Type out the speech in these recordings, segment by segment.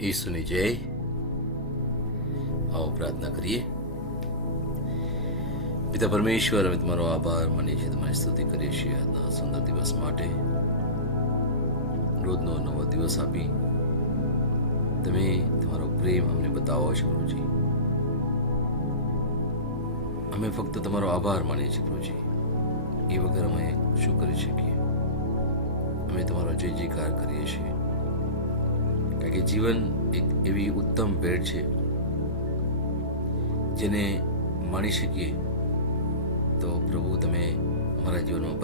ઈસુની જય. આવો પ્રાર્થના કરીએ. પિતા પરમેશ્વર, અમે તમારો આભાર માનીએ છીએ, તમારી સ્તુતિ કરીએ છીએ આજના સુંદર દિવસ માટે. રોજનો નવો દિવસ આપી તમે તમારો પ્રેમ અમને બતાવો છો પ્રભુજી. અમે ફક્ત તમારો આભાર માનીએ છીએ પ્રભુજી. એ વગર અમે શું કરી શકીએ? અમે તમારો જય જયકાર કરીએ છીએ, કારણ કે જીવન એક એવી ઉત્તમ ભેટ છે જેને માણી શકીએ તો પ્રભુ તમે અમારા જીવનમાં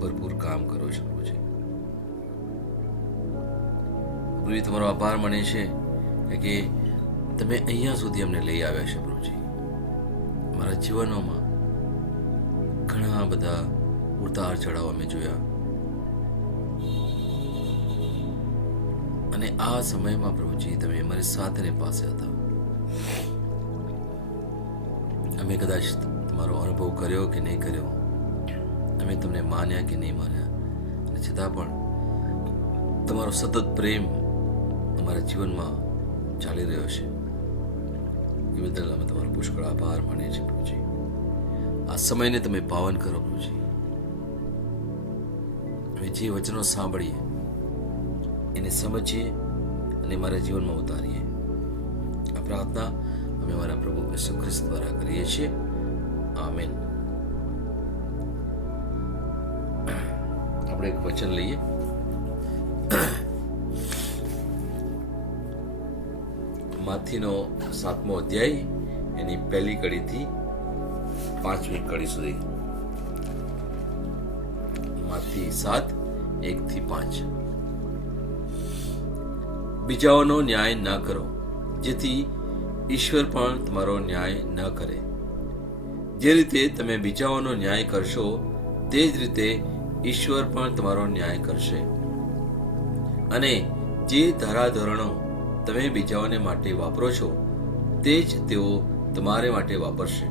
ભરપૂર કામ કરો છો પ્રભુજી. પ્રભુ તમારો આભાર માને છે કે તમે અહીંયા સુધી અમને લઈ આવ્યા છે પ્રભુજી. અમારા જીવનોમાં ઘણા બધા ઉતાર ચઢાવ અમે જોયા, અને આ સમયમાં પ્રભુજી તમે અમારી સાથે પાસે હતા. અમે કદાચ તમારો અનુભવ કર્યો કે નહીં કર્યો, અમે તમને માન્યા કે નહીં માન્યા, અને છતાં પણ તમારો સતત પ્રેમ અમારા જીવનમાં ચાલી રહ્યો છે. એ બદલ અમે તમારો પુષ્કળ આભાર માનીએ છીએ પ્રભુજી. આ સમયને તમે પાવન કરો પ્રભુજી. અમે જે વચનો સાંભળીએ એને સમજીએ અને મારા જીવનમાં ઉતારીએ. આ પ્રાર્થના અમે અમારા પ્રભુ ઈસુ ખ્રિસ્ત દ્વારા કરીએ છીએ. આમેન. આપણે એક વચન લઈએ. માથીનો 7મો અધ્યાય એની પહેલી કડીથી 5મી કડી સુધી. માથી 7:1-5. બીજાઓનો ન્યાય ન કરો, જેથી ઈશ્વર પણ તમારો ન્યાય ન કરે. જે રીતે તમે બીજાઓનો ન્યાય કરશો, તે જ રીતે ઈશ્વર પણ તમારો ન્યાય કરશે. અને જે ધારાધોરણો તમે બીજાઓને માટે વાપરો છો, તે જ તેઓ તમારે માટે વાપરશે.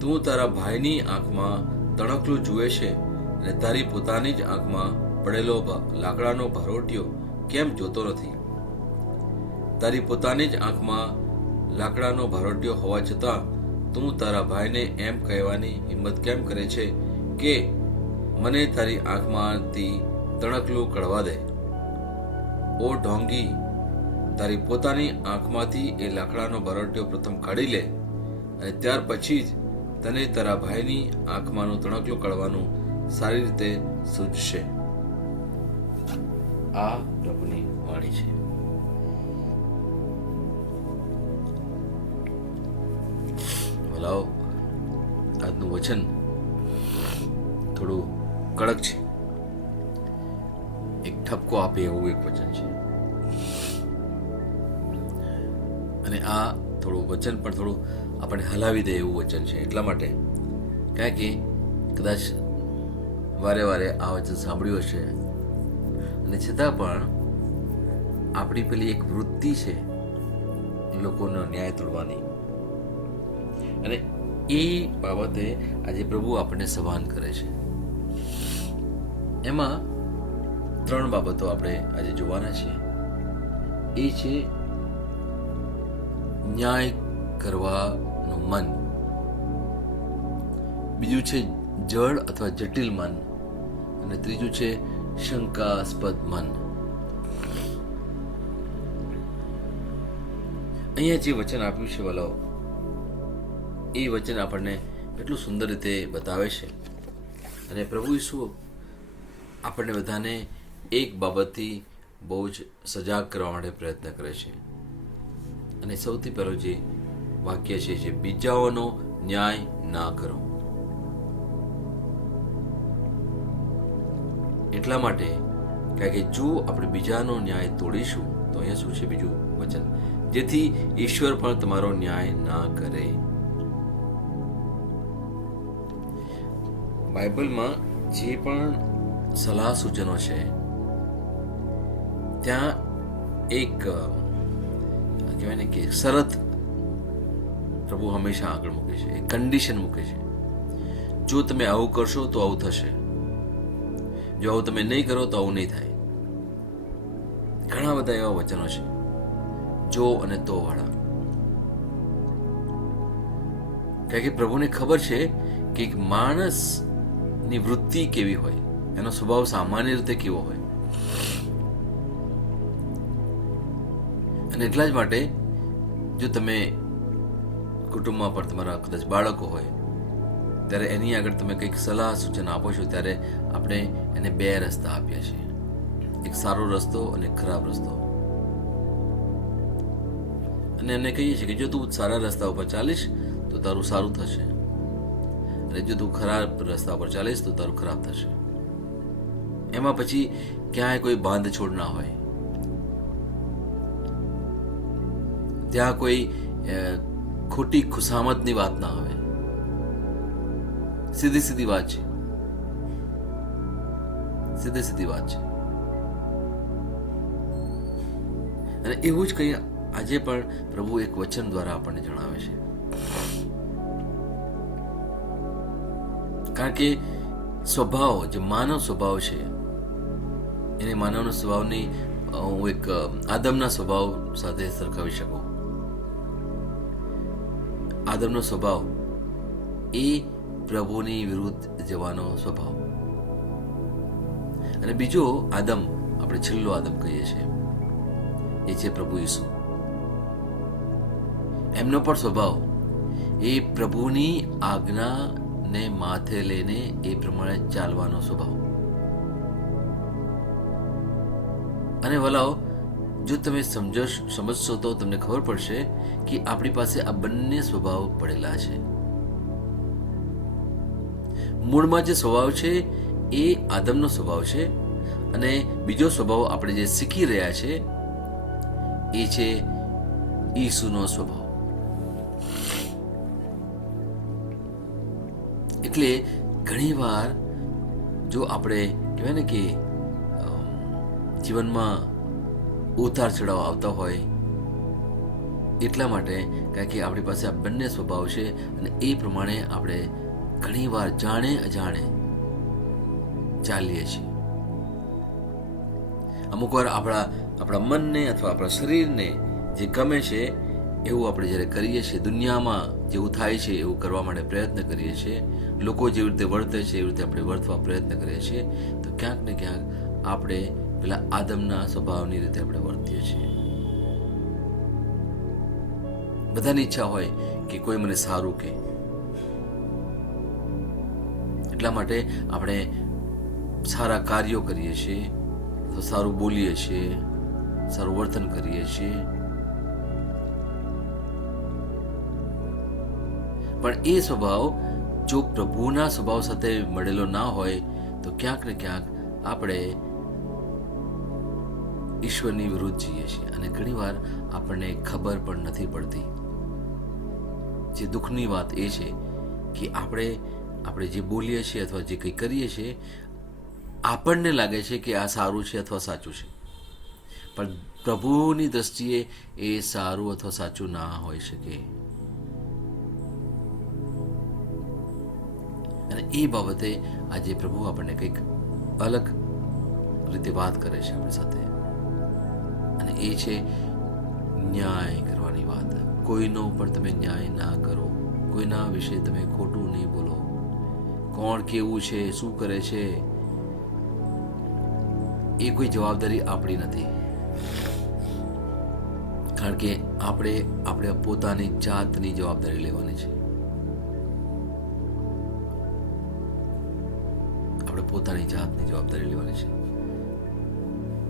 તું તારા ભાઈની આંખમાં તણખલું જુએ છે, અને તારી પોતાની જ આંખમાં પડેલો લાકડાનો ભારોટિયો કેમ જોતો નથી? તારી પોતાની જ આંખમાં લાકડાનો ભારોટિયો હોવા છતાં તું તારા ભાઈને એમ કહેવાની હિંમત કેમ કરે છે કે મને તારી આંખમાંથી તણખલું કઢવા દે? ઓ ઢોંગી, તારી પોતાની આંખમાંથી એ લાકડાનો ભારોટિયો પ્રથમ કાઢી લે, અને ત્યાર પછી જ તને તારા ભાઈની આંખમાંનું તણખલું કાઢવાનું સારી રીતે સૂઝશે. આ પ્રભુની વાણી છે. ભલાઓ, આજનું વચન થોડું કડક છે, એક ઠપકો આપે એવું એક વચન છે. અને આ થોડું વચન પણ થોડું આપણે હલાવી દે એવું વચન છે. એટલા માટે કારણ કે કદાચ વારે વારે આ વચન સાંભળ્યું હશે, અને છતાં પણ આપણી પેલી એક વૃત્તિ છે લોકોનો ન્યાય તોડવાની, અને એ બાબતે આજે પ્રભુ આપણને સભાન કરે છે. એમાં 3 બાબતો આપણે આજે જોવાના છે. એ છે ન્યાય કરવાનું મન, બીજું છે જડ અથવા જટિલ મન, અને ત્રીજું છે શંકાસ્પદ મન. અહીંયા જે વચન આપ્યું છે વાલાઓ, એ વચન આપણને એટલું સુંદર રીતે બતાવે છે. અને પ્રભુ ઈસુ આપણને બધાને એક બાબતથી બહુ જ સજાગ કરવા માટે પ્રયત્ન કરે છે. અને સૌથી પહેલો જે વાક્ય છે જે બીજાઓનો ન્યાય ના કરો. એટલા માટે કારણ કે જો આપણે બીજાનો ન્યાય તોડીશું તો અહીંયા શું છે બીજું વચન, જેથી ઈશ્વર પણ તમારો ન્યાય ના કરે. બાઇબલમાં જે પણ સલાહ સૂચનો છે ત્યાં એક કહેવાય ને કે શરત પ્રભુ હંમેશા આગળ મૂકે છે, એક કન્ડિશન મૂકે છે. જો તમે આવું કરશો તો આવું થશે, જો આવું તમે નહીં કરો તો આવું નહીં થાય. ઘણા બધા એવા વચનો છે જો અને તો વાળા. કારણ કે પ્રભુને ખબર છે કે એક માણસની વૃત્તિ કેવી હોય, એનો સ્વભાવ સામાન્ય રીતે કેવો હોય. અને એટલા જ માટે જો તમે કુટુંબમાં પણ તમારા કદાચ બાળકો હોય ત્યારે એની આગળ તમે કંઈક સલાહ સૂચન આપો છો ત્યારે આપણે એને બે રસ્તા આપ્યા છે, એક સારો રસ્તો અને એક ખરાબ રસ્તો. અને એમને કહીએ છીએ કે જો તું સારા રસ્તા ઉપર ચાલીશ તો તારું સારું થશે, અને જો તું ખરાબ રસ્તા ઉપર ચાલીશ તો તારું ખરાબ થશે. એમાં પછી ક્યાંય કોઈ બાંધછોડ ના હોય, ત્યાં કોઈ ખોટી ખુશામતની વાત ના આવે, સીધી સીધી વાત છે, સીધી સીધી વાત છે. અને એવું જ કંઈ આજે પણ પ્રભુ એક વચન દ્વારા આપણને જણાવે છે. કારણ કે સ્વભાવ, જે માનવ સ્વભાવ છે, એને માનવના સ્વભાવની હું એક આદમના સ્વભાવ સાથે સરખાવી શકું. આદમનો સ્વભાવ એ પ્રભુની વિરુદ્ધ જવાનો સ્વભાવ, અને બીજો આદમ, આપણે છેલ્લો આદમ કહીએ છીએ, એ છે પ્રભુ ઈસુ. એમનો પણ સ્વભાવ એ પ્રભુની આજ્ઞાને માથે લઈને એ પ્રમાણે ચાલવાનો સ્વભાવ. અને વલાઓ, જો તમે સમજશો તો તમને ખબર પડશે કે આપણી પાસે આ બંને સ્વભાવ પડેલા છે. મૂળમાં જે સ્વભાવ છે એ આદમનો સ્વભાવ છે, અને બીજો સ્વભાવ આપણે જે શીખી રહ્યા છે એ છે ઈસુનો સ્વભાવ. એટલે ઘણીવાર જો આપણે કહેવાય ને કે જીવનમાં ઉતાર ચઢાવ આવતા હોય, એટલા માટે કારણ કે આપણી પાસે આ બંને સ્વભાવ છે, અને એ પ્રમાણે આપણે ઘણીવાર જાણે અજાણે ચાલીએ છીએ. અમુક વાર આપણા મનને અથવા આપણા શરીરને જે ગમે છે એવું આપણે જ્યારે કરીએ છીએ, દુનિયામાં જેવું થાય છે એવું કરવા માટે પ્રયત્ન કરીએ છીએ, લોકો જેવી રીતે વર્તે છે એવી રીતે આપણે વર્તવા પ્રયત્ન કરીએ છીએ, તો ક્યાંક ને ક્યાંક આપણે પેલા આદમના સ્વભાવની રીતે આપણે વર્તીએ છીએ. બધાની ઈચ્છા હોય કે કોઈ મને સારું કહે, એટલા માટે આપણે સારા કાર્યો કરીએ છીએ, તો સારું બોલીએ છીએ, સારું વર્તન કરીએ છીએ. પણ એ સ્વભાવ જો પ્રભુના સ્વભાવ સાથે મળેલો ના હોય તો ક્યાંક ને ક્યાંક આપણે ઈશ્વરની વિરુદ્ધ જઈએ છીએ, અને ઘણીવાર આપણને ખબર પણ નથી પડતી. જે દુઃખની વાત એ છે કે આપણે જે બોલીએ છીએ અથવા જે કંઈ કરીએ છીએ, આપણને લાગે છે કે આ સારું છે અથવા સાચું છે, પણ પ્રભુની દ્રષ્ટિએ એ સારું અથવા સાચું ના હોઈ શકે. અને એ બાબતે આજે પ્રભુ આપણને કંઈક અલગ રીતે વાત કરે છે આપણી સાથે, અને એ છે ન્યાય કરવાની વાત. કોઈનો પણ તમે ન્યાય ના કરો, કોઈના વિશે તમે ખોટું નહીં બોલો. કોણ કેવું છે, શું કરે છે, એ કોઈ જવાબદારી આપણી નથી. કારણ કે આપણે પોતાની જાતની જવાબદારી લેવાની છે. આપણે પોતાની જાતની જવાબદારી લેવાની છે.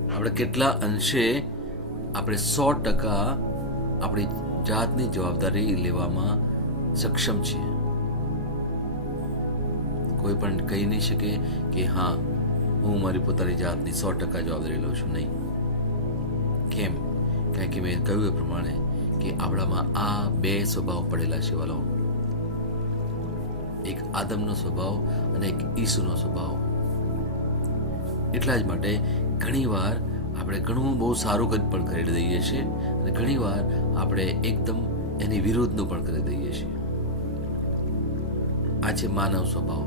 આપણે કેટલા અંશે આપણે 100% આપણી જાતની જવાબદારી લેવામાં સક્ષમ છીએ. કોઈ પણ કહી નહીં શકે કે હા, હું મારી પોતાની જાતની 100% જવાબદારી લઉં છું. નહીં. કેમ? કારણ કે મેં કહ્યું એ પ્રમાણે કે આપણામાં આ બે સ્વભાવ પડેલા છે વાલો, એક આદમનો સ્વભાવ અને એક ઈસુનો સ્વભાવ. એટલા જ માટે ઘણીવાર આપણે ઘણું બહુ સારું પણ કરી દઈએ છીએ, અને ઘણીવાર આપણે એકદમ એની વિરુદ્ધનું પણ કરી દઈએ છીએ. આ છે માનવ સ્વભાવ.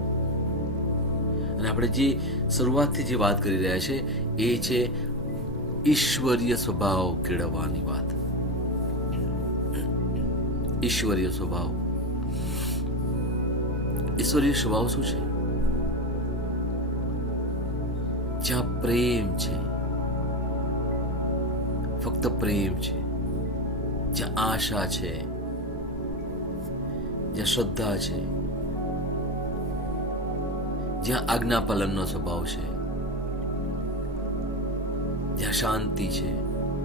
અને આપણે જે શરૂઆતથી જે વાત કરી રહ્યા છે એ છે ઈશ્વરીય સ્વભાવ કેળવવાની વાત. ઈશ્વરીય સ્વભાવ. ઈશ્વરીય સ્વભાવ શું છે? જ્યાં પ્રેમ છે, ફક્ત પ્રેમ છે, જ્યાં આશા છે, જ્યાં શ્રદ્ધા છે, જ્યાં આજ્ઞા પાલનનો સ્વભાવ છે, જ્યાં શાંતિ છે,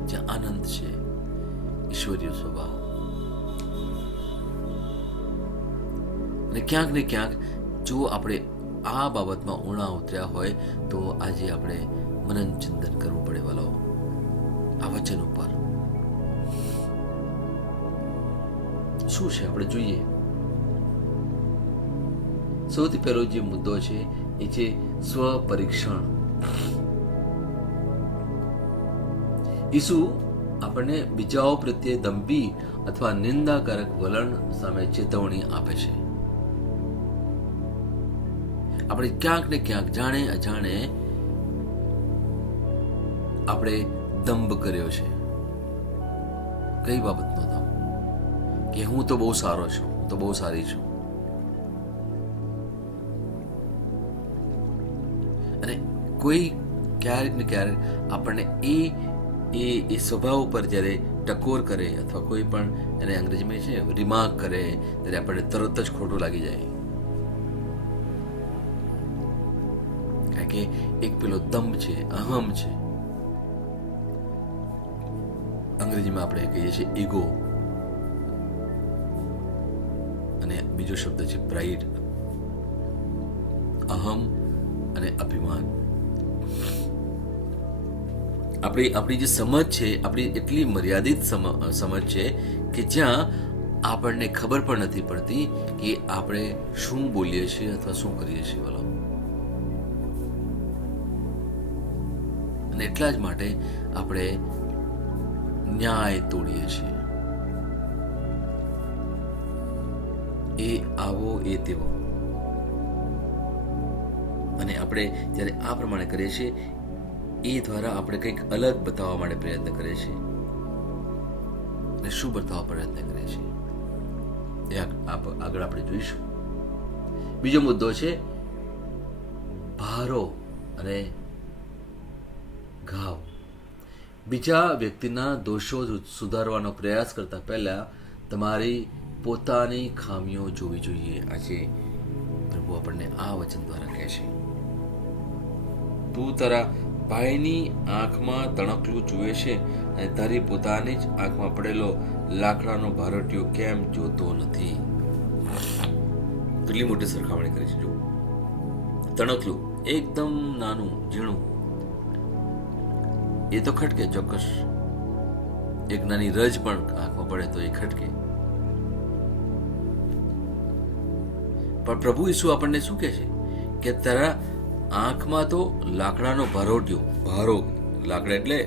જ્યાં આનંદ છે, ઈશ્વરીય સ્વભાવ. અને ક્યાંક ને ક્યાંક જો આપણે આ બાબતમાં ઊણા ઉતર્યા હોય તો આજે આપણે મનન ચિંતન કરવું પડે વાલો આ વચન ઉપર. શું છે આપણે જોઈએ. સૌથી પહેલો જે મુદ્દો છે એ છે સ્વ પરીક્ષણ. ઈસુ આપણને બીજાઓ પ્રત્યે દંભી અથવા નિંદાકારક વલણ સામે ચેતવણી આપે છે. આપણે ક્યાંક ને ક્યાંક જાણે અજાણે આપણે દંભ કર્યો છે. કઈ બાબતનો દંભ? કે હું તો બહુ સારો છું, હું તો બહુ સારી છું. અને કોઈ ક્યારેક ને ક્યારેક આપણને એ સ્વભાવ ઉપર જ્યારે ટકોર કરે અથવા કોઈ પણ એને અંગ્રેજીમાં છે રિમાર્ક કરે ત્યારે આપણને તરત જ ખોટું લાગી જાય. કારણ કે એક પેલો દંભ છે, અહમ છે. અંગ્રેજીમાં આપણે કહીએ છીએ ઈગો, અને બીજો શબ્દ છે પ્રાઇડ. અહમ અને અભિમાન. આપણી જે સમજ છે, આપણી એટલી મર્યાદિત સમજ છે કે જ્યાં આપણને ખબર પણ નથી પડતી કે આપણે શું બોલીએ છીએ અથવા શું કરીએ છીએ બોલો. અને એટલા જ માટે આપણે ન્યાય તોડીએ છીએ. એ આવો એ તેવો. અને આપણે જ્યારે આ પ્રમાણે કરીએ છીએ એ દ્વારા આપણે કંઈક અલગ બતાવવા માટે પ્રયત્ન કરીએ છીએ. અને શું બતાવવા પ્રયત્ન કરીએ છીએ એ આગળ આપણે જોઈશું. બીજો મુદ્દો છે ભારો અને ઘાવ. બીજા વ્યક્તિના દોષો સુધારવાનો પ્રયાસ કરતા પહેલા તમારી પોતાની ખામીઓ જોવી જોઈએ. આજે પ્રભુ આપણને આ વચન દ્વારા કહે છે, તું તારા ભાઈની આંખમાં તણકલું જુએ છે અને તારી પોતાની જ આંખમાં પડેલો લાકડાનો ભારટીયો કેમ જોતો નથી? કેટલી મોટી સરખામણી કરી છે. જો તણકલું એકદમ નાનું ઝીણું, એ તો ખટકે ચોક્કસ. એક નાની રજ પણ આંખમાં પડે તો એ ખટકે. પણ પ્રભુ ઈસુ આપણને શું કહે છે કે તારા આંખમાં તો લાકડાનો ભારોટ્યો, ભારો, લાકડા એટલે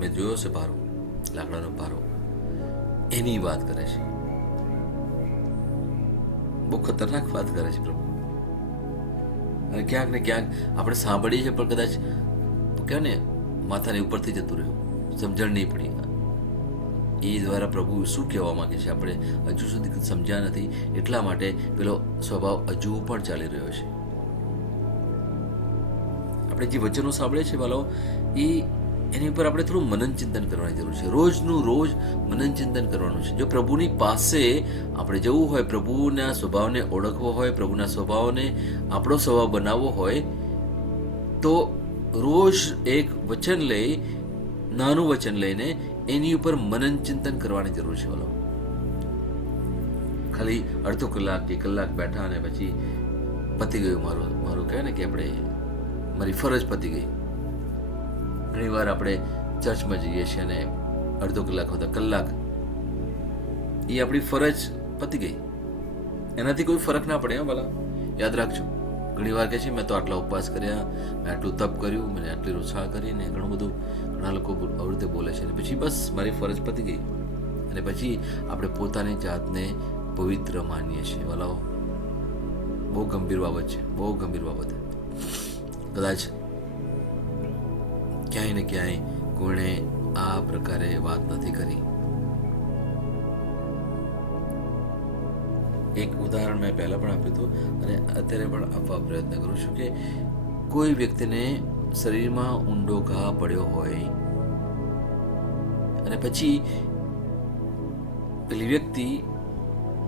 મેં જોયો છે ભારો, લાકડાનો ભારો, એની વાત કરે છે. બહુ ખતરનાક વાત કરે છે પ્રભુ. અને ક્યાંક ને ક્યાંક આપણે સાંભળીએ છીએ પણ કદાચ કહે ને માથાની ઉપરથી જતું રહ્યું, સમજણ નહીં પડી. એ દ્વારા પ્રભુ શું કહેવા માંગે છે આપણે હજુ સુધી સમજ્યા નથી. એટલા માટે પેલો સ્વભાવ હજુ પણ ચાલી રહ્યો છે. આપણે જે વચનો સાંભળે છે વાલો એની ઉપર આપણે થોડું મનન ચિંતન કરવાની જરૂર છે. રોજનું રોજ મનન ચિંતન કરવાનું છે. જો પ્રભુની પાસે આપણે જવું હોય, પ્રભુના સ્વભાવને ઓળખવો હોય, પ્રભુના સ્વભાવને આપણો સ્વભાવ બનાવવો હોય તો રોજ એક વચન લઈ, નાનું વચન લઈને એની ઉપર મનન ચિંતન કરવાની જરૂર છે વાલો. ખાલી અડધો કલાક કે કલાક બેઠા અને પછી પતી ગયું મારું કહે ને કે આપણે મારી ફરજ પતી ગઈ. ઘણી વાર આપણે ચર્ચમાં જઈએ છીએ અને અડધો કલાક હોતા કલાક એ આપણી ફરજ પતી ગઈ. એનાથી કોઈ ફરક ના પડે. ભલા યાદ રાખજો. ઘણી વાર કહે છે મેં તો આટલા ઉપવાસ કર્યા, મેં આટલું તપ કર્યું, મેં આટલી રોછાળ કરીને ઘણું બધું. ઘણા લોકો આવી રીતે બોલે છે. પછી બસ મારી ફરજ પતી ગઈ અને પછી આપણે પોતાની જાતને પવિત્ર માનીએ છીએ. વાલાઓ બહુ ગંભીર બાબત છે, બહુ ગંભીર બાબત. કદાચ ક્યાંય ને ક્યાંય કોણે આ પ્રકારે વાત નથી કરી. એક ઉદાહરણ મેં પહેલાં પણ આપ્યું હતું અને અત્યારે પણ આપવા પ્રયત્ન કરું છું કે કોઈ વ્યક્તિને શરીરમાં ઊંડો ઘા પડ્યો હોય અને પછી પેલી વ્યક્તિ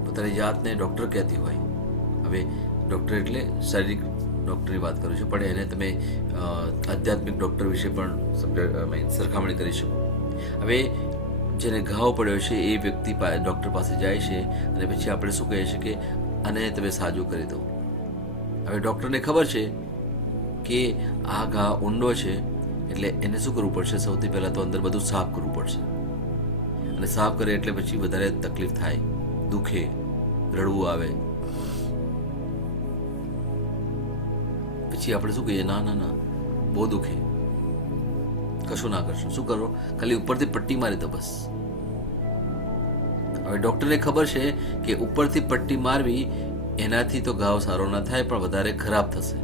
પોતાની જાતને ડૉક્ટર કહેતી હોય. હવે ડૉક્ટર એટલે શારીરિક ડૉક્ટરની વાત કરું છું, પણ એને તમે આધ્યાત્મિક ડૉક્ટર વિશે પણ સરખામણી કરી શકો. હવે જેને ઘાવ પડ્યો છે એ વ્યક્તિ ડૉક્ટર પાસે જાય છે અને પછી આપણે શું કહીએ છીએ કે આને તમે સાજું કરી દો. હવે ડૉક્ટરને ખબર છે કે આ ઘા ઊંડો છે, એટલે એને શું કરવું પડશે? સૌથી પહેલાં તો અંદર બધું સાફ કરવું પડશે, અને સાફ કરે એટલે પછી વધારે તકલીફ થાય, દુખે, રડવું આવે. પછી આપણે શું કહીએ? ના ના ના, બહુ દુખે, કશું ના કરશો. શું કરો? ખાલી ઉપરથી પટ્ટી મારી દો બસ. હવે ડૉક્ટરને ખબર છે કે ઉપરથી પટ્ટી મારવી એનાથી તો ઘાવ સારો ના થાય, પણ વધારે ખરાબ થશે.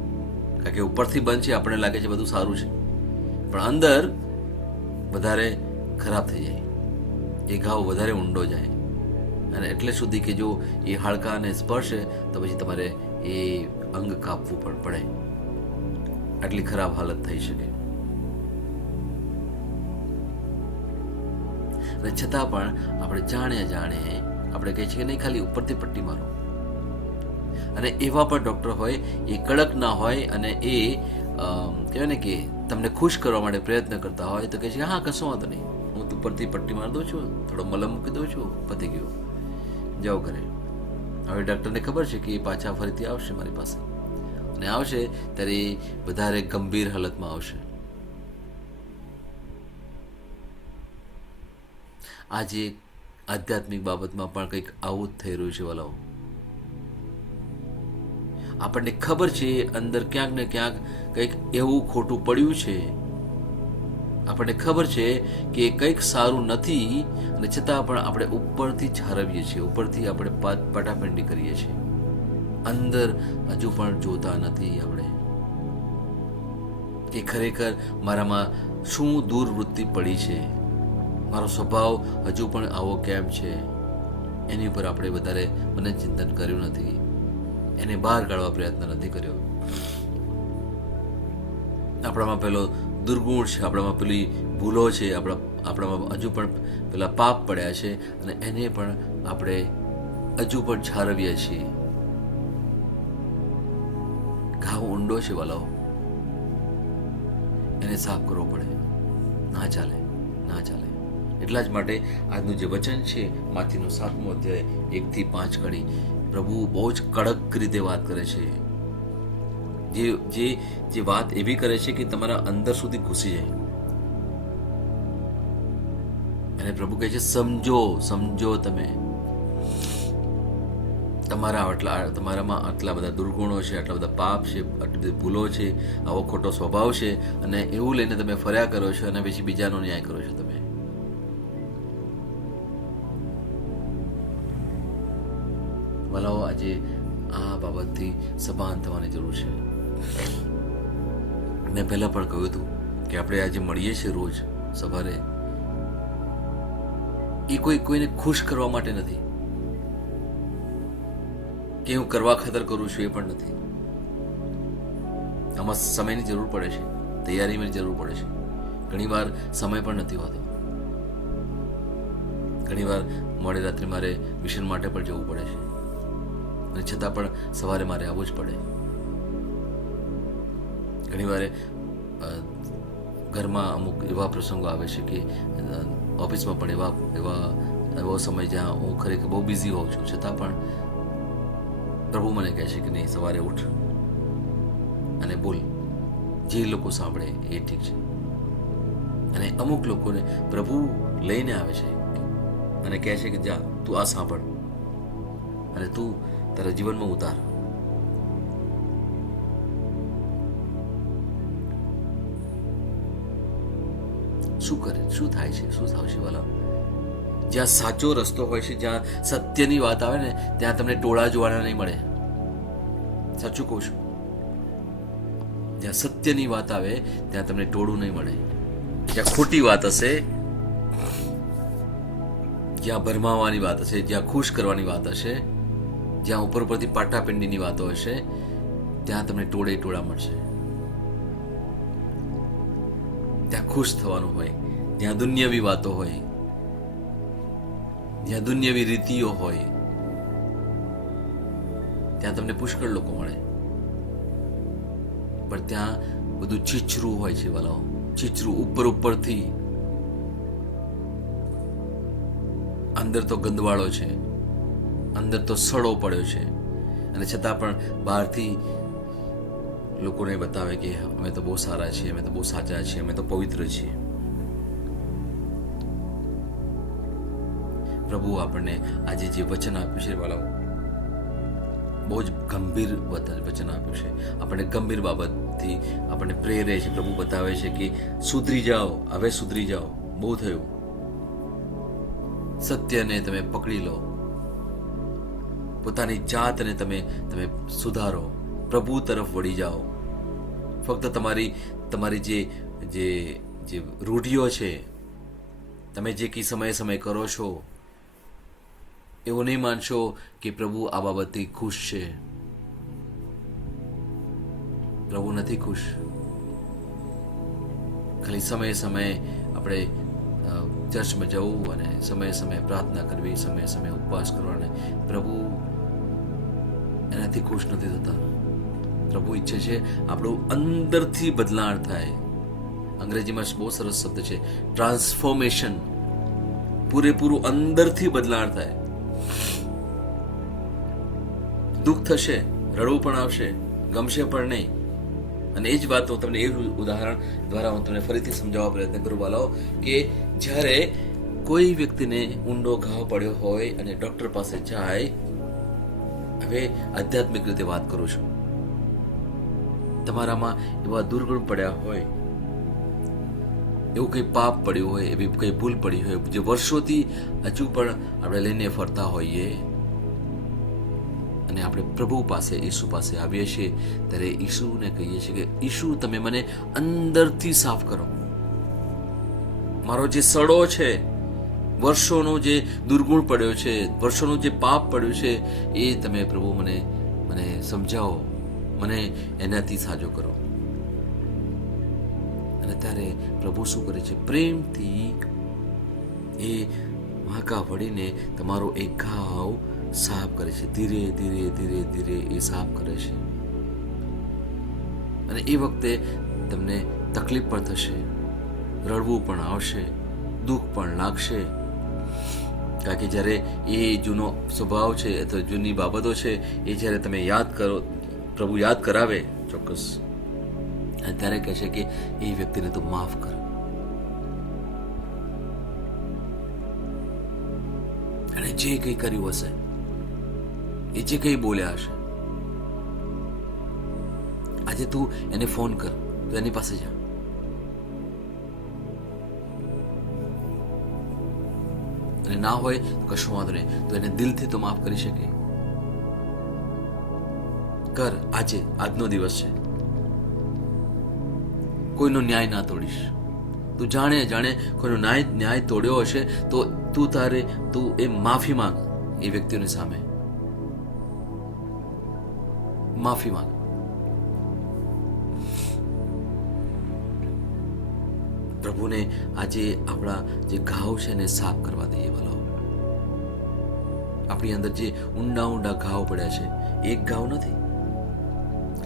કારણ કે ઉપરથી બંધ છે, આપણને લાગે છે બધું સારું છે, પણ અંદર વધારે ખરાબ થઈ જાય, એ ઘાવ વધારે ઊંડો જાય. અને એટલે સુધી કે જો એ હાડકાને સ્પર્શે તો પછી તમારે એ અંગ કાપવું પણ પડે. આટલી ખરાબ હાલત થઈ શકે. અને છતાં પણ આપણે જાણે આપણે કહીએ છીએ કે નહીં, ખાલી ઉપરથી પટ્ટી મારો. અને એવા પણ ડૉક્ટર હોય, એ કડક ના હોય અને એ કહેવાય ને કે તમને ખુશ કરવા માટે પ્રયત્ન કરતા હોય તો કહે છે હા કશો વાંધો નહીં, હું ઉપરથી પટ્ટી મારી દઉં છું, થોડો મલમ મૂકી દઉં છું, પતી ગયું, જાઓ ઘરે. હવે ડૉક્ટરને ખબર છે કે એ પાછા ફરીથી આવશે મારી પાસે, અને આવશે ત્યારે એ વધારે ગંભીર હાલતમાં આવશે. આજે આધ્યાત્મિક બાબતમાં પણ કંઈક આવું જ થઈ રહ્યું છે વાલાઓ. આપણને ખબર છે અંદર ક્યાંક ને ક્યાંક કંઈક એવું ખોટું પડ્યું છે, આપણને ખબર છે કે કંઈક સારું નથી, અને છતાં પણ આપણે ઉપરથી જ હરવીએ છીએ, ઉપરથી આપણે પાટાપંડી કરીએ છીએ, અંદર હજુ પણ જોતા નથી આપણે કે ખરેખર મારામાં શું દુર્વૃત્તિ પડી છે, મારો સ્વભાવ હજુ પણ આવો કેમ છે. એની ઉપર આપણે વધારે મને ચિંતન કર્યું નથી, એને બહાર કાઢવા પ્રયત્ન નથી કર્યો. આપણામાં પેલો દુર્ગુણ છે, આપણામાં પેલી ભૂલો છે, આપણામાં હજુ પણ પેલા પાપ પડ્યા છે, અને એને પણ આપણે હજુ પણ છારવીએ છીએ. ઘાવ ઊંડો છે વાલાઓ, એને સાફ કરવો પડે. ના ચાલે, ના ચાલે. એટલા જ માટે આજનું જે વચન છે માથીનો 7મો અધ્યાય 1 થી 5 કડી, પ્રભુ બહુ જ કડક રીતે વાત કરે છે. જે વાત એવી કરે છે કે તમારા અંદર સુધી ઘૂસી જાય. અને પ્રભુ કહે છે સમજો તમે, તમારામાં આટલા બધા દુર્ગુણો છે, આટલા બધા પાપ છે, આટલી બધી ભૂલો છે, આવો ખોટો સ્વભાવ છે, અને એવું લઈને તમે ફર્યા કરો છો અને પછી બીજાનો ન્યાય કરો છો. તમે વલાઓ, આજે આ બાબતથી સભાન થવાની જરૂર છે. મેં પહેલા પણ કહ્યું હતું કે આપણે આજે મળીએ છીએ રોજ સવારે, એ કોઈને ખુશ કરવા માટે નથી, કે હું કરવા ખાતર કરું છું એ પણ નથી. આમાં સમયની જરૂર પડે છે, તૈયારીની જરૂર પડે છે. ઘણી વાર સમય પણ નથી હોતો, ઘણી વાર મોડી રાત્રે મારે મિશન માટે પણ જવું પડે છે, અને છતાં પણ સવારે મારે આવવું જ પડે. ઘણી વાર ઘરમાં અમુક એવા પ્રસંગો આવે છે કે ઓફિસમાં પણ એવો સમય જ્યાં હું ખરેખર બહુ બિઝી હોઉં છું, છતાં પણ પ્રભુ મને કહે છે કે નહીં, સવારે ઉઠ અને બોલ. જે લોકો સાંભળે એ ઠીક છે. અને અમુક લોકોને પ્રભુ લઈને આવે છે અને કહે છે કે જા, તું આ સાંભળ અને તું તારા જીવનમાં ઉતાર. શું થાય છે, શું થશે વાલા? જ્યાં સાચો રસ્તો હોય છે, જ્યાં સત્યની વાત આવે ને, ત્યાં તમને ટોળા જોવાના નહીં મળે. સાચું કહું છું. જ્યાં સત્યની વાત આવે ત્યાં તમને ટોળું નહીં મળે. જ્યાં ખોટી વાત હશે, જ્યાં ભરમાવાની વાત હશે, જ્યાં ખુશ કરવાની વાત હશે, જ્યાં ઉપરથી પાટાપિંડીની વાતો હશે ત્યાં તમને ટોળે ટોળા મળશે. ત્યાં ખુશ થવાનું હોય, જ્યાં દુનિયાવી વાતો હોય, જ્યાં દુનિયાવી રીતિઓ હોય, ત્યાં તમને પુષ્કળ લોકો મળે. પણ ત્યાં બધું છીછરું હોય છે વાલાઓ, છીછરું ઉપરથી. અંદર તો ગંદવાળો છે, અંદર તો સડો પડ્યો છે, અને છતાં પણ બહારથી લોકોને બતાવે કે અમે તો બહુ સારા છીએ, અમે તો બહુ સાચા છીએ, અમે તો પવિત્ર છીએ. પ્રભુ આપણને આજે જે વચન આપ્યું છે વાલાઓ, બહુ જ ગંભીર વચન આપ્યું છે. આપણને ગંભીર બાબતથી આપણને પ્રેરે છે. પ્રભુ બતાવે છે કે સુધરી જાઓ, હવે સુધરી જાઓ, બહુ થયું. સત્યને તમે પકડી લો, પોતાની જાતને તમે સુધારો, પ્રભુ તરફ વળી જાઓ. ફક્ત તમારી જે રૂઢિઓ છે, તમે જે કી સમયે કરો છો, એવું નહીં માનશો કે પ્રભુ આ બાબતથી ખુશ છે. પ્રભુ નથી ખુશ. ખાલી સમયે આપણે ચર્ચમાં જવું અને સમયે પ્રાર્થના કરવી, સમયે ઉપવાસ કરવાને પ્રભુ એનાથી ખુશ નથી થતા. પ્રભુ ઈચ્છે છે આપણું અંદરથી બદલાણ થાય. અંગ્રેજીમાં બહુ સરસ શબ્દ છે ટ્રાન્સફોર્મેશન. પૂરેપૂરું અંદરથી બદલાણ થાય. દુઃખ થશે, રડવું પણ આવશે, ગમશે પણ નહીં. અને એ જ વાત હું તમને, એ ઉદાહરણ દ્વારા હું તમને ફરીથી સમજાવવા પ્રયત્ન કરું વાલાઓ, કે જ્યારે કોઈ વ્યક્તિને ઊંડો ઘાવ પડ્યો હોય અને ડોક્ટર પાસે જાય, હવે આધ્યાત્મિક રીતે વાત કરું છું, તમારામાં એવા દુર્ગુણ પડ્યા હોય, એવું કંઈ પાપ પડ્યું હોય, એવી કંઈ ભૂલ પડી હોય, જે વર્ષોથી હજુ પણ આપણે લઈને ફરતા હોઈએ, અને આપણે પ્રભુ પાસે, ઈસુ પાસે આવીએ છીએ, ત્યારે ઈસુને કહીએ છીએ કે ઈસુ તમે મને અંદરથી સાફ કરો. મારો જે સડો છે, વર્ષોનો જે દુર્ગુણ પડ્યો છે, વર્ષોનું જે પાપ પડ્યું છે, એ તમે પ્રભુ મને સમજાવો, મને એનાથી સાજો કરો. અને ત્યારે પ્રભુ શું કરે છે? પ્રેમથી એ વાંકા વળીને તમારો એક ઘાવ સાફ કરે છે. ધીરે ધીરે એ સાફ કરે છે. અને એ વખતે તમને તકલીફ પણ થશે, રડવું પણ આવશે, દુઃખ પણ લાગશે. કારણ કે જ્યારે એ જૂનો સ્વભાવ છે અથવા જૂની બાબતો છે, એ જ્યારે તમે યાદ કરો, પ્રભુ યાદ કરાવે ચોક્કસ, અને ત્યારે કહેશે કે એ વ્યક્તિને તું માફ કર. અને જે કંઈ કર્યું હશે, એ જે કંઈ બોલ્યા હશે, આજે તું એને ફોન કર, તું એની પાસે જા. અને ના હોય તો કશું વાંધો નહીં, તો એને દિલથી તો માફ કરી શકે. કર, આજનો દિવસ છે. કોઈનો ન્યાય ના તોડીશ. તું જાણે કોઈનો ન્યાય તોડ્યો હશે, તો તું એ માફી માંગ. એ વ્યક્તિઓની સામે માફી માંગ. પ્રભુને આજે આપણા જે ઘાવ છે એને સાફ કરવા દઈએ ભલાઓ. આપણી અંદર જે ઊંડા ઘાવ પડ્યા છે, એક ઘાવ નથી,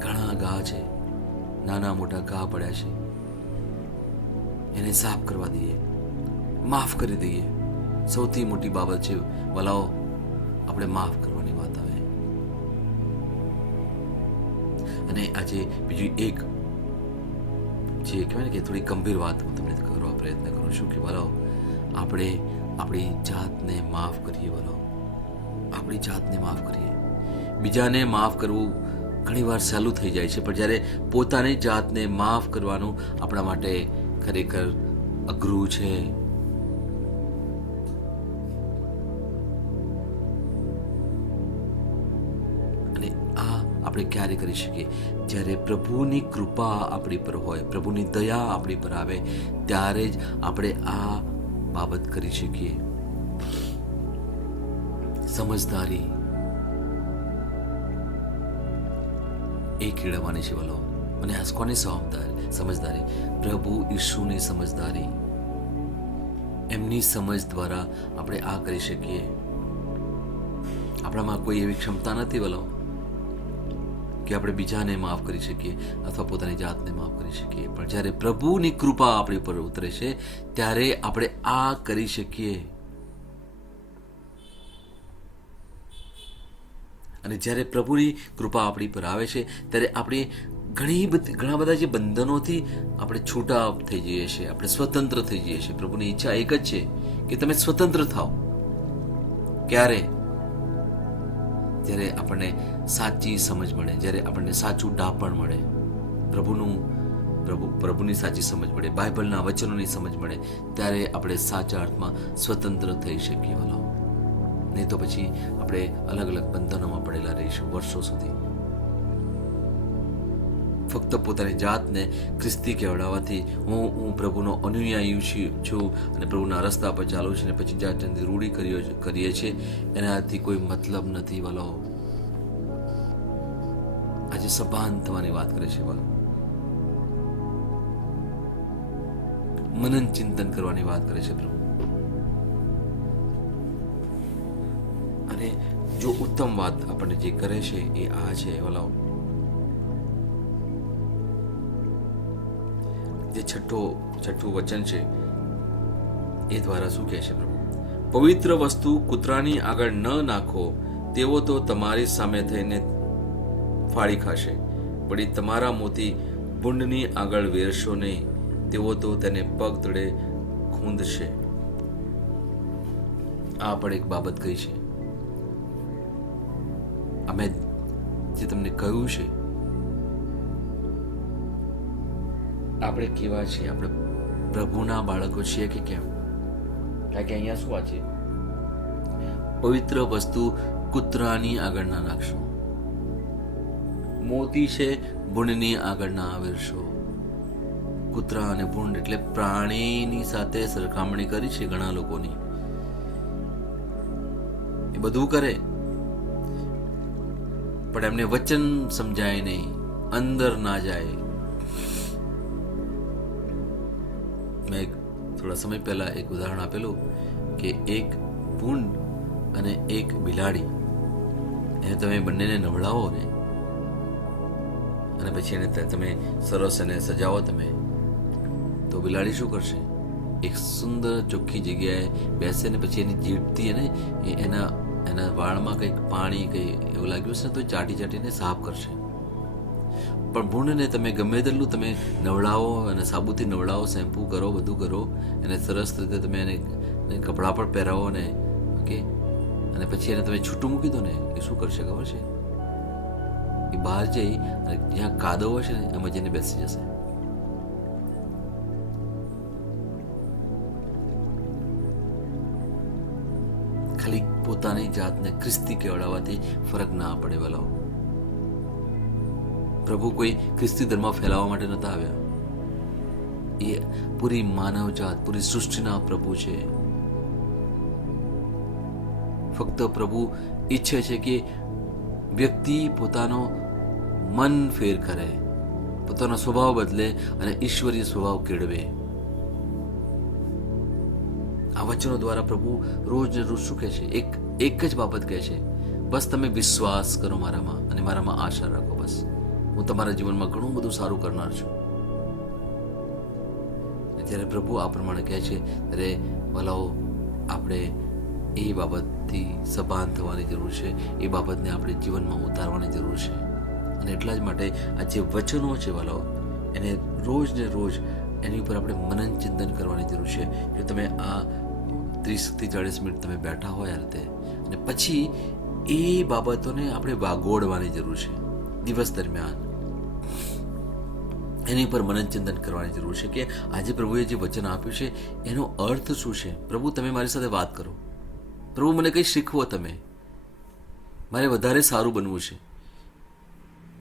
ઘણા ઘા છે, નાના મોટા ઘા પડ્યા છે, એને સાફ કરવા દઈએ, માફ કરી દઈએ. સૌથી મોટી બાબત છે ભલાઓ, આપણે માફ કરવાની વાત આવે. અને આજે બીજું એક જે કહેવાય ને કે થોડી ગંભીર વાત હું તમને કરવા પ્રયત્ન કરું છું કે ભલાઓ, આપણે આપણી જાતને માફ કરીએ. ભલાઓ, આપણી જાતને માફ કરીએ. બીજાને માફ કરવું ઘણી વાર સહેલું થઈ જાય છે, પણ જ્યારે પોતાની જાતને માફ કરવાનું આપણા માટે ખરેખર અઘરું છે. અને આ આપણે ક્યારે કરી શકીએ? જ્યારે પ્રભુની કૃપા આપણી પર હોય, પ્રભુની દયા આપણી પર આવે, ત્યારે જ આપણે આ બાબત કરી શકીએ. સમજદારી, એ કેળવવાની છે વલો. અને આ કોની સમજદારી? પ્રભુ ઈસુની સમજદારી. એમની સમજ દ્વારા આપણે આ કરી શકીએ. આપણામાં કોઈ એવી ક્ષમતા નથી વલો કે આપણે બીજાને માફ કરી શકીએ અથવા પોતાની જાતને માફ કરી શકીએ. પણ જ્યારે પ્રભુની કૃપા આપણી ઉપર ઉતરે છે ત્યારે આપણે આ કરી શકીએ. અને જ્યારે પ્રભુની કૃપા આપણી પર આવે છે ત્યારે આપણે ઘણા બધા જે બંધનોથી આપણે છૂટા થઈ જઈએ છીએ, આપણે સ્વતંત્ર થઈ જઈએ છીએ. પ્રભુની ઈચ્છા એક જ છે કે તમે સ્વતંત્ર થાઓ. ક્યારે? જ્યારે આપણને સાચી સમજ મળે, જ્યારે આપણને સાચું ડાપણ મળે, પ્રભુની સાચી સમજ મળે, બાઇબલના વચનોની સમજ મળે, ત્યારે આપણે સાચા અર્થમાં સ્વતંત્ર થઈ શકીએ વલાઓ. નહીં તો પછી આપણે અલગ અલગ બંધનોમાં પડેલા રહીશું વર્ષો સુધી. ફક્ત પોતાની જાતને ખ્રિસ્તી કહેવડાવવાથી હું પ્રભુનો અનુયાયી છું અને પ્રભુના રસ્તા પર ચાલું છું, અને પછી જાતની રૂઢી કરીએ છીએ, એનાથી કોઈ મતલબ નથી વાલો. આજે સભાન થવાની વાત કરે છે વાલો, મનન ચિંતન કરવાની વાત કરે છે પ્રભુ. અને જો ઉત્તમ વાત આપણને જે કરે છે એ આ છે વાલાઓ, જે છઠ્ઠું વચન છે એ દ્વારા શું કહે છે પ્રભુ? પવિત્ર વસ્તુ કૂતરાની આગળ ન નાખો, તેઓ તો તમારી સામે થઈને ફાડી ખાશે, પણ તમારા મોતી ભૂંડની આગળ વેરશો નહીં, તેઓ તો તેને પગ તળે ખૂંદશે. આ પણ એક બાબત કહી છે. અમે જે તમને કહ્યું છે, આપણે કેવા છીએ? આપણે પ્રભુના બાળકો છીએ કે કેમ? કારણ કે અહીંયા શું છે? પવિત્ર વસ્તુ કૂતરાની આગળ ના નાખશો, મોતી છે ભૂંડની આગળ ના આવેરશો. કૂતરા અને ભૂંડ એટલે પ્રાણીની સાથે સરખામણી કરી છે ઘણા લોકોની. એ બધું કરે પણ એમને વચન સમજાય નહીં, અંદર ના જાય. મેં થોડા સમય પહેલા એક ઉદાહરણ આપેલું કે એક ભૂંડ અને એક બિલાડી, એને તમે બંનેને નવડાવો ને અને પછી એને તમે સરસ એને સજાવો તમે, તો બિલાડી શું કરશે? એક સુંદર ચોખ્ખી જગ્યાએ બેસે ને પછી એની જીભથી એને એના વાળમાં કંઈક પાણી કંઈ એવું લાગ્યું છે ને તો ચાટીને સાફ કરશે. પણ ભૂંડને તમે ગમે તેટલું તમે નવડાવો અને સાબુથી નવડાવો, શેમ્પૂ કરો, બધું કરો, એને સરસ રીતે તમે એને કપડાં પણ પહેરાવો ને ઓકે, અને પછી એને તમે છૂટું મૂકી દો ને, એ શું કરશે ખબર છે? એ બહાર જઈ અને જ્યાં કાદવ હશે ને એમાં જઈને બેસી જશે. ખાલી પોતાની જાતને ખ્રિસ્તી કહેવડાવવાથી ફરક ના પડે વાલાઓ. પ્રભુ કોઈ ખ્રિસ્તી ધર્મ ફેલાવવા માટે નતા આવ્યા. એ પૂરી માનવ જાત, પૂરી સૃષ્ટિના પ્રભુ છે. ફક્ત પ્રભુ ઈચ્છે છે કે વ્યક્તિ પોતાનો મન ફેર કરે, પોતાનો સ્વભાવ બદલે અને ઈશ્વરીય સ્વભાવ કેળવે. આ વચનો દ્વારા પ્રભુ રોજ ને રોજ શું કહે છે? એક જ બાબત કહે છે, બસ તમે વિશ્વાસ કરો મારામાં અને મારામાં આશા રાખો. બસ હું તમારા જીવનમાં ઘણું બધું સારું કરનાર છું. જ્યારે પ્રભુ આ પ્રમાણે કહે છે ત્યારે વલાઓ આપણે એ બાબતથી સભાન થવાની જરૂર છે. એ બાબતને આપણે જીવનમાં ઉતારવાની જરૂર છે. અને એટલા જ માટે આ જે વચનો છે વલાઓ, એને રોજ ને રોજ એની ઉપર આપણે મનન ચિંતન કરવાની જરૂર છે. જો તમે આ 30-40 મિનિટ તમે બેઠા હોય આ રીતે, અને પછી એ બાબતોને આપણે વાગોળવાની જરૂર છે. દિવસ દરમિયાન એની પર મનન ચિંતન કરવાની જરૂર છે કે આજે પ્રભુએ જે વચન આપ્યું છે એનો અર્થ શું છે. પ્રભુ તમે મારી સાથે વાત કરો, પ્રભુ મને કંઈ શીખવો, તમે મારે વધારે સારું બનવું છે,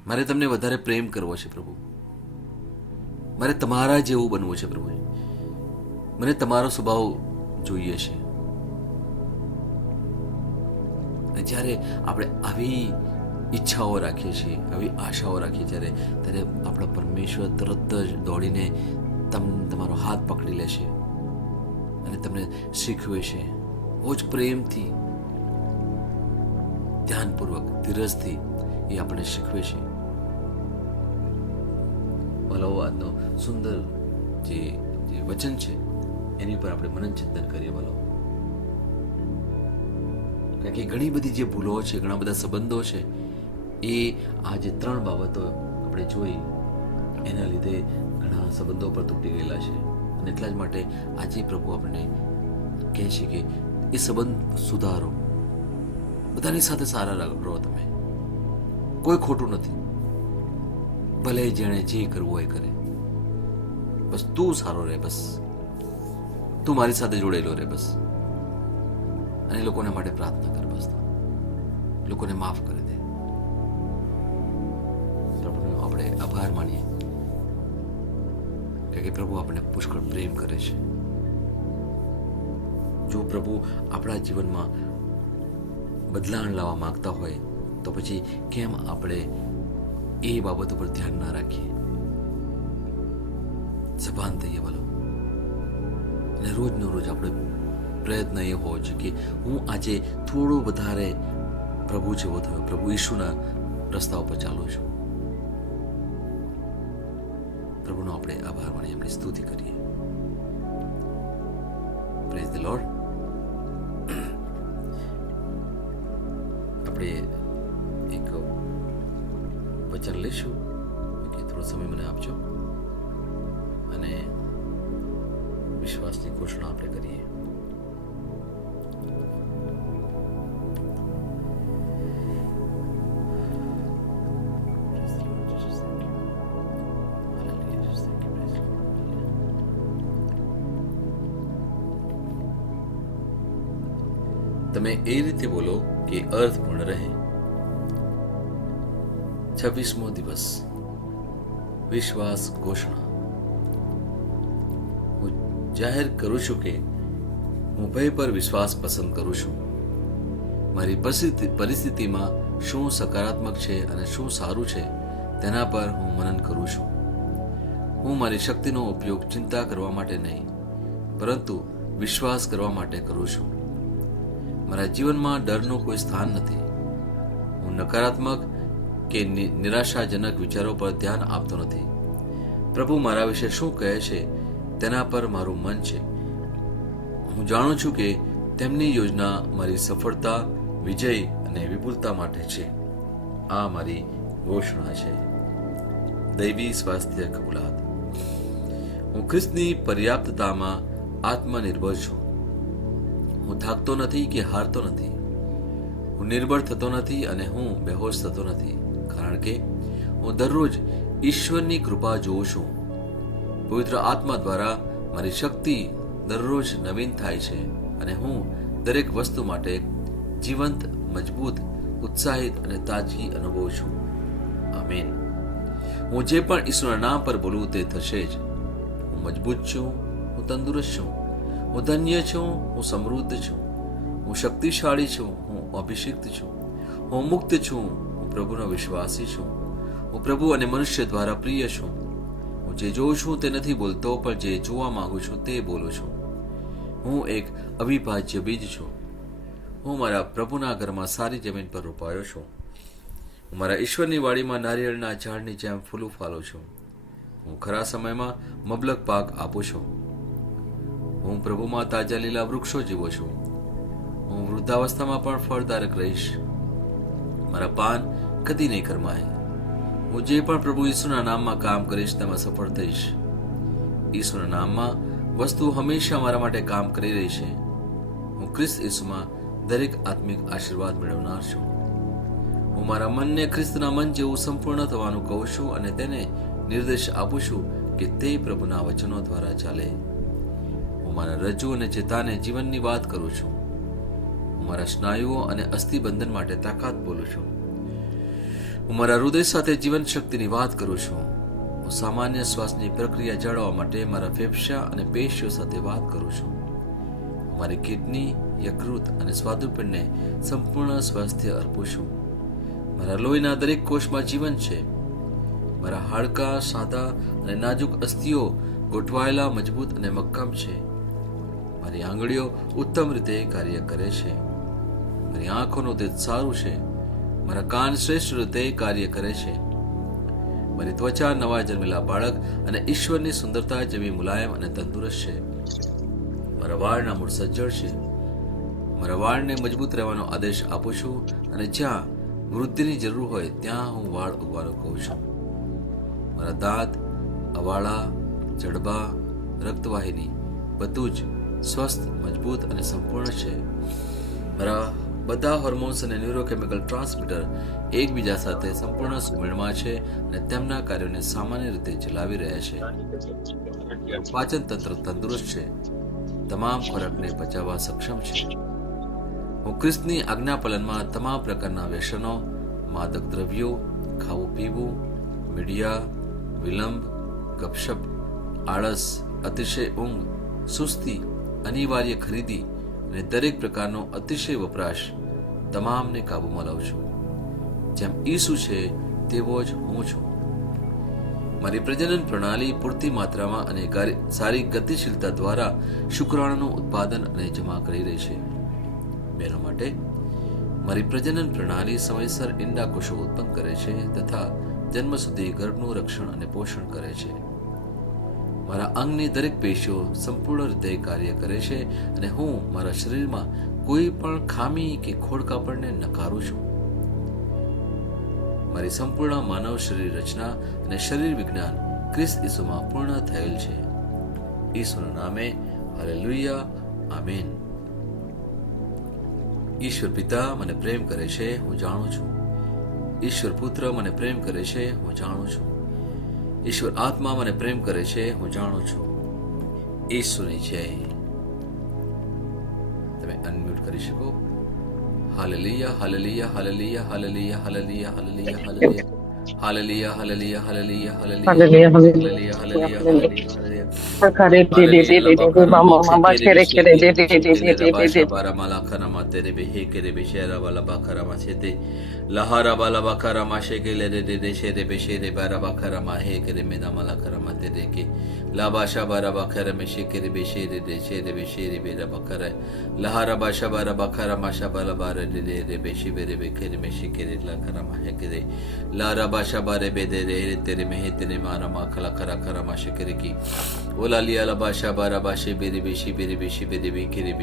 મારે તમને વધારે પ્રેમ કરવો છે પ્રભુ, મારે તમારા જેવું બનવું છે પ્રભુ, મને તમારો સ્વભાવ જોઈએ છે. અને જ્યારે આપણે આવી ઈચ્છાઓ રાખીએ છીએ, આવી આશાઓ રાખીએ ત્યારે આપણા પરમેશ્વર તરત જ દોડીને તમારો હાથ પકડી લેશે અને તમને શીખવે છે. બહુ જ પ્રેમથી, ધ્યાનપૂર્વક, ધીરજથી એ આપણને શીખવે છે. ભલો આજનો સુંદર જે વચન છે એની પર આપણે મનન ચિંતન કરીએ. ભલો, કારણ કે ઘણી બધી જે ભૂલો છે, ઘણા બધા સંબંધો છે, એ આ જે 3 બાબતો આપણે જોઈ એના લીધે ઘણા સંબંધો પર તૂટી ગયેલા છે. અને એટલા જ માટે આજે પ્રભુ આપણને કહે છે કે એ સંબંધ સુધારો, બધાની સાથે સારા રહો. તમે કોઈ ખોટું નથી, ભલે જેણે જે કરવું હોય કરે, બસ તું સારો રહે, બસ તું મારી સાથે જોડેલો રહે, બસ. અને લોકોને માટે પ્રાર્થના કર, બસ લોકોને માફ કરી દે. પ્રભુનો આપણે આભાર માનીએ કે પ્રભુ આપણને પુષ્કળ પ્રેમ કરે છે. જો પ્રભુ આપણા જીવનમાં બદલાણ લાવવા માંગતા હોય તો પછી કેમ આપણે એ બાબત ઉપર ધ્યાન ના રાખીએ, સભાન થઈએ. ભલો, અને રોજનો રોજ આપણે પ્રયત્ન એ હોવો જોઈએ કે હું આજે થોડો વધારે પ્રભુ જેવો થયો, પ્રભુ ઈશુના રસ્તા ઉપર ચાલું છું. પ્રભુનો આપણે આભાર માણીએ, એમની સ્તુતિ કરીએ. Praise the lord. આપણે એક વચન લઈશું કે થોડો સમય મને આપજો અને વિશ્વાસની ઘોષણા આપણે કરીએ. તમે એ રીતે બોલો કે અર્થપૂર્ણ રહે. 26મો દિવસ, વિશ્વાસ ઘોષણા. હું જાહેર કરું છું કે હું ભય પર વિશ્વાસ પસંદ કરું છું. મારી પરિસ્થિતિમાં શું સકારાત્મક છે અને શું સારું છે તેના પર હું મનન કરું છું. હું મારી શક્તિનો ઉપયોગ ચિંતા કરવા માટે નહીં, પરંતુ વિશ્વાસ કરવા માટે કરું છું. મારા જીવનમાં ડરનું કોઈ સ્થાન નથી. હું નકારાત્મક કે નિરાશાજનક વિચારો પર ધ્યાન આપતો નથી. પ્રભુ મારા વિશે શું કહે છે તેના પર મારું મન છે. હું જાણું છું કે તેમની યોજના મારી સફળતા, વિજય અને વિપુલતા માટે છે. આ મારી ઘોષણા છે. દૈવી સ્વાસ્થ્ય કબૂલાત. હું ખ્રિસ્તની પર્યાપ્તતામાં આત્મનિર્ભર છું. હું થાકતો નથી કે હારતો નથી. હું નિર્બળ થતો નથી અને હું બેહોશ થતો નથી, કારણ કે હું દરરોજ ઈશ્વરની કૃપા જોઉં છું. પવિત્ર આત્મા દ્વારા મારી શક્તિ દરરોજ નવીન થાય છે અને હું દરેક વસ્તુ માટે જીવંત, મજબૂત, ઉત્સાહિત અને તાજગી અનુભવું છું. આમેન. હું જે પણ ઈશ્વરના નામ પર બોલું તે થશે જ. હું મજબૂત છું, હું તંદુરસ્ત છું, હું ધન્ય છું, હું સમૃદ્ધ છું, હું શક્તિશાળી છું, હું અભિષિક્ત છું, હું મુક્ત છું, હું પ્રભુનો વિશ્વાસી છું, હું પ્રભુ અને મનુષ્ય દ્વારા પ્રિય છું. હું જે જોઉં છું તે નથી બોલતો, પણ જે જોવા માંગુ છું તે બોલું છું. હું એક અવિભાજ્ય બીજ છું. હું મારા પ્રભુના ઘરમાં સારી જમીન પર રોપાયો છું. હું મારા ઈશ્વરની વાડીમાં નારિયેળના ઝાડની જેમ ફૂલું ફાલું છું. હું ખરા સમયમાં મબલક પાક આપું છું. હું પ્રભુમાં તાજા લીલા વૃક્ષો જેવો છું. હું વૃદ્ધાવસ્થામાં પણ ફળદાયક રહીશ. મારા પાન કદી નહીં કરમાય. હું જે પણ પ્રભુ ઈસુના નામમાં કામ કરીશ તેમાં સફળ થઈશ. ઈસુના નામમાં વસ્તુ હંમેશા મારા માટે કામ કરી રહી છે. હું ખ્રિસ્ત ઈસુમાં દરેક આત્મિક આશીર્વાદ મેળવનાર છું. હું મારા મનને ખ્રિસ્તના મન જેવું સંપૂર્ણ થવાનું કહું છું અને તેને નિર્દેશ આપું છું કે તે પ્રભુના વચનો દ્વારા ચાલે. હું મારા રજ્જુ અને ચેતાને જીવનની વાત કરું છું. હું મારા સ્નાયુઓ અને અસ્થિબંધન માટે તાકાત બોલું છું. હું મારા હૃદય સાથે જીવન શક્તિની વાત કરું છું. હું સામાન્ય શ્વાસની પ્રક્રિયા જાળવવા માટે મારા ફેફસા અને પેશીઓ સાથે વાત કરું છું. હું મારી કિડની, યકૃત અને સ્વાદુપિંડને સંપૂર્ણ સ્વાસ્થ્ય અર્પું છું. મારા લોહીના દરેક કોષમાં જીવન છે. મારા હાડકાં સાદા અને નાજુક અસ્થિઓ ગોઠવાયેલા, મજબૂત અને મક્કમ છે. મારી આંગળીઓ ઉત્તમ રીતે કાર્ય કરે છે. મારી આંખોનું તેજ સારું છે. મારા કાન શ્રેષ્ઠ રીતે કાર્ય કરે છે. મારી ત્વચા નવા જન્મેલા બાળક અને ઈશ્વરની સુંદરતા જેવી મુલાયમ અને તંદુરસ્ત છે. મારા વાળના મૂળ સજ્જડ છે. મારા વાળને મજબૂત રહેવાનો આદેશ આપું છું અને જ્યાં વૃદ્ધિની જરૂર હોય ત્યાં હું વાળ ઉગવાનું કહું છું. મારા દાંત, અવાળા, જડબા, રક્તવાહિની બધું જ સ્વસ્થ, મજબૂત અને સંપૂર્ણ છે. મારા બધા હોર્મોન્સ અને ન્યુરોકેમિકલ ટ્રાન્સમીટર એકબીજા સાથે સંપૂર્ણ સુમેળમાં છે અને તેમના કાર્યોને સામાન્ય રીતે ચલાવી રહ્યા છે. પાચન તંત્ર તંદુરસ્ત છે. તમામ ખોરાકને પચાવવા સક્ષમ છે. હું ખ્રિસ્તની આજ્ઞાપાલનમાં તમામ પ્રકારના વ્યસનો, માદક દ્રવ્યો, ખાવું પીવું, મીડિયા, વિલંબ, ગપશપ, આળસ, અતિશય ઊંઘ, સુસ્તી, અનિવાર્ય ખરીદી અને દરેક પ્રકારનો અતિશય વપરાશ તમામને કાબૂમાં લાવું છું. જેમ ઈસુ છે તેવો જ હું છું. મારી પ્રજનન પ્રણાલી પૂરતી માત્રામાં અને સારી ગતિશીલતા દ્વારા શુક્રાણુનું ઉત્પાદન અને જમા કરી રહી છે. બહેનો માટે મારી પ્રજનન પ્રણાલી સમયસર ઈંડા કોષો ઉત્પન્ન કરે છે તથા જન્મ સુધી ગર્ભનું રક્ષણ અને પોષણ કરે છે. મારા અંગની દરેક પેશીઓ સંપૂર્ણ રીતે કાર્ય કરે છે અને હું મારા શરીરમાં કોઈ પણ ખામી કે ખોડખાપણને નકારું છું. મારી સંપૂર્ણ માનવ શરીર રચના અને શરીર વિજ્ઞાન ખ્રિસ્ત ઈસુમાં પૂર્ણ થયેલ છે. ઈસુના નામે હાલેલુયા, આમેન. ઈશ્વર પિતા મને પ્રેમ કરે છે, હું જાણું છું. ઈશ્વર પુત્ર મને પ્રેમ કરે છે, હું જાણું છું. ઈશ્વર આત્મા મને પ્રેમ કરે છે, હું જાણું છું. ઈસુની જય. તમે અનમ્યુટ કરી શકો. Hallelujah, hallelujah, hallelujah, hallelujah, hallelujah, hallelujah, hallelujah. Hallelujah, hallelujah, hallelujah, hallelujah, Hallelujah, hallelujah, hallelujah, hallelujah, hallelujah. Kare de de de de de mama mama kere kere de de de de de de de. Lahara bala bakara mashe ke le de de shere be shere bara bakara ma he kere me na mala kara ma de ke la basha bara bakara me she kere be shere de shere be shere be ra bakara lahara basha bara bakara masha bala bara de de be she be be kere me she kere la kara ma he kere la ra basha bare be de re tere me he tere mara ma kala kara kara ma she kere ki ola liya la basha bara bashe be be she be be kere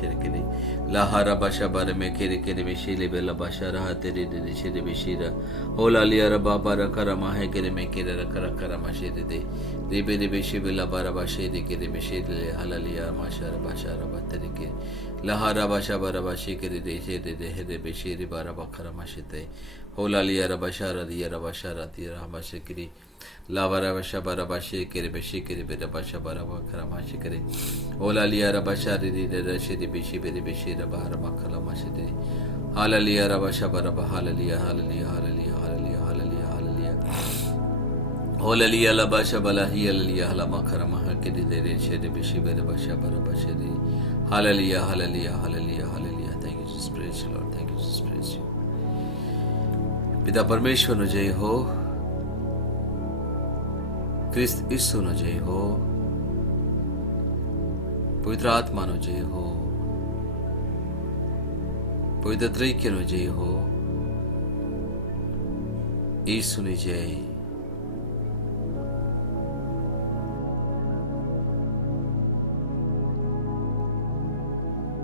shere kere lahara basha bara me kere be she le be la basha tere de shere be shira ola liya ra baba ra kara ma he kere me kere ra kara ma she de de be she be la bara bashe de kere me she le halaliya ma shara basha ra ba tere ke lahara basha bara bashe kere de she de he de be she re bara bakara ma she te ola liya ra basha ra diya ra basha ra diya ra bashe kiri lavara basha bara bashe kere be she kere be ra basha bara bakara ma she kere ola liya ra basha re de she de be she ra bara bakala ma she de Hallelujah, Rabasha Baraba, Hallelujah, Hallelujah, Hallelujah, Hallelujah, Hallelujah, Hallelujah. Hallelujah, Labasha Balahi, Hallelujah, Halamakara Mahakidi, Shedi Bishi, Basha Baraba Shedi. Hallelujah, Hallelujah, Hallelujah, Hallelujah. Thank you, Jesus, praise you, Lord. Thank you, Jesus, praise you. पिता परमेश्वर no जय हो, क्रिस्त ईसु no जय हो, पवित्र आत्मा no जय हो, पवित्र ત્રૈક્યનો જય હો. ઈસુની જય.